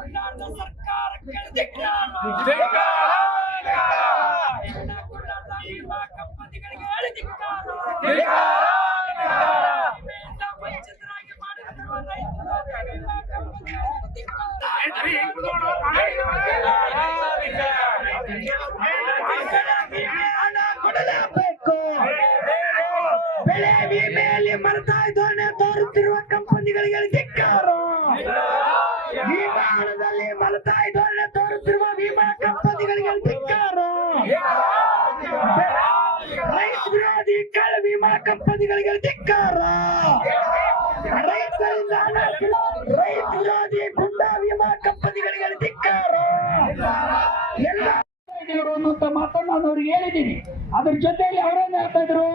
ಕೊಂಡಾಡಿದ ಸರ್ಕಾರಕ್ಕೆ ಧಿಕ್ಕಾರ. ಹೆಣ್ಣ ಕೊಂಡಾಡಿದ ವಿಮಾ ಕಂಪನಿಗಳಿಗೆ ಧಿಕ್ಕಾರ. ವಿಮೆಯಿಂದ ವಂಚಿತರಾಗಿ ಮಾಡಿರುವ ರೈತರ ವಿಮಾ ಕಂಪನಿಗಳಿಗೆ ಕೊಡಲೇಬೇಕು. ಬೆಳೆ ವಿಮೆಯಲ್ಲಿ ಮಲತಾಯಿ ಧೋರಣೆ ತೋರುತ್ತಿರುವ ಕಂಪನಿಗಳಿಗೆ ಧಿಕ್ಕಾರ. ವಿಮಾ ಹಣದಲ್ಲಿ ಮಲತಾಯಿ ಧೋರಣೆ ತೋರುತ್ತಿರುವ ವಿಮಾ ಕಂಪನಿಗಳಿಗೆ ಧಿಕ್ಕಾರ. ರೈತ ವಿರೋಧಿ ಕಳ್ಳ ವಿಮಾ ಕಂಪನಿಗಳಿಗೆ ಧಿಕ್ಕಾರ. ರೈತರಿಂದ ಹಣ ರೈತ ವಿರೋಧಿ ಗುಂಡ ವಿಮಾ ಕಂಪನಿಗಳಿಗೆ ಧಿಕ್ಕಾರ. ಎಲ್ಲ ಅನ್ನುವಂತ ಮಾತನ್ನು ನಾನು ಅವ್ರಿಗೆ ಹೇಳಿದ್ದೀನಿ. ಅದ್ರ ಜೊತೆಯಲ್ಲಿ ಅವರೇನು ಹೇಳ್ತಾ ಇದ್ರು,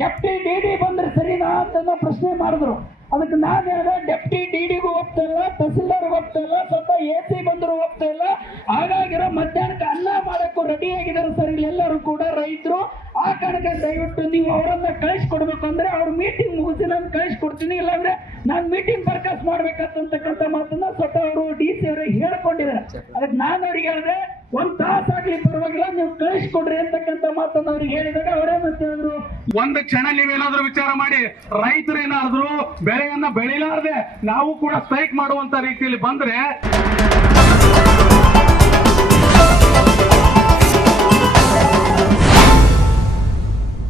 ಡೆಪ್ಟಿ ಡಿಡಿ ಬಂದ್ರೆ ಸರಿನಾ ಅಂತ ಪ್ರಶ್ನೆ ಮಾಡಿದ್ರು. ಅದಕ್ಕೆ ನಾನು ಹೇಳಿದೆ, ಡೆಪ್ಟಿ ಡಿಡಿಗೂ ಹೋಗ್ತಾ ಇಲ್ಲ, ತಹಸೀಲ್ದಾರ್ಗೂ ಹೋಗ್ತಾ ಇಲ್ಲ, ಸ್ವತಃ AC ಬಂದ್ರು ಹೋಗ್ತಾ ಇಲ್ಲ. ಹಾಗಾಗಿರೋ ಮಧ್ಯಾಹ್ನಕ್ಕೆ ಅನ್ನ ಮಾಡಕ್ಕೂ ರೆಡಿ ಆಗಿದ್ದಾರೆ ಸರ್ ಇಲ್ಲೆಲ್ಲರೂ ಕೂಡ ರೈತರು. ಆ ಕಾರಣಕ್ಕೆ ದಯವಿಟ್ಟು ನೀವು ಅವರನ್ನ ಕಳಿಸ್ಕೊಡ್ಬೇಕು. ಅಂದ್ರೆ ಅವ್ರ ಮೀಟಿಂಗ್ ಮುಗಿಸಿ ನಾನು ಕಳಿಸ್ಕೊಡ್ತೀನಿ, ಇಲ್ಲಾಂದ್ರೆ ನಾನು ಮೀಟಿಂಗ್ ಬರ್ಕಾಸ್ ಮಾಡ್ಬೇಕಂತಕ್ಕಂಥ ಮಾತನ್ನ ಸ್ವತಃ ಅವರು DC ಅವರಿಗೆ ಹೇಳ್ಕೊಂಡಿದ್ದಾರೆ. ಅದಕ್ಕೆ ನಾನು ಅವ್ರಿಗೆ ಹೇಳಿದೆ, 1 ತಾಸಾಗ್ಲಿ ಪರವಾಗಿಲ್ಲ, ನೀವು ಕಳಿಸ್ಕೊಡ್ರಿ ಅಂತಕ್ಕಂಥ ಮಾತನ್ನ ಅವ್ರಿಗೆ ಹೇಳಿದಾಗ ಅವರೇನಂತ ಹೇಳಿದ್ರು, ಒಂದು ಕ್ಷಣ ನೀವೇನಾದ್ರೂ ವಿಚಾರ ಮಾಡಿ, ರೈತರೇನಾದ್ರೂ ಬೆಳೆಯನ್ನ ಬೆಳಿಲಾರ್ದೆ ನಾವು ಕೂಡ ಸ್ಟ್ರೈಕ್ ಮಾಡುವಂತ ರೀತಿಯಲ್ಲಿ ಬಂದ್ರೆ